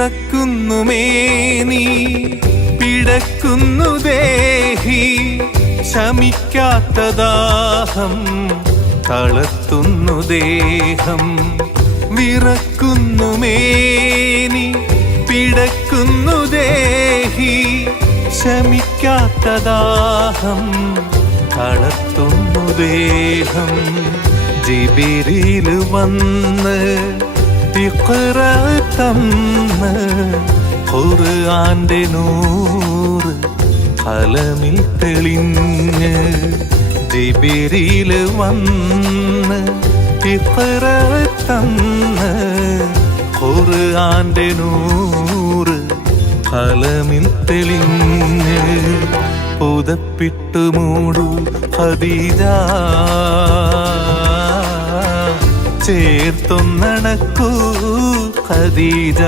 വിറക്കുന്നു മേനി പിടക്കുന്നു ദേഹി ശമിക്കാത്ത ദാഹം തളർത്തുന്നു ദേഹം വിറക്കുന്നു മേനി പിടക്കുന്നു ദേഹി ശമിക്കാത്ത ദാഹം തളർത്തുന്നു ദേഹം ജിബിരിൽ വന്ന് ഇഖ്റ തന്ന് ഖുർആന്റെ നൂറ് ഖലമിൽ തെളിഞ്ഞ് ജിബിരിൽ വന്ന് ഇഖ്റ തന്ന് ഖുർആന്റെ നൂറ് ഖലമിൽ തെളിഞ്ഞ് പുതപ്പിട്ട് മൂടു ഖദീജ ചേർത്തൊന്നണക്കൂ ഖദീജ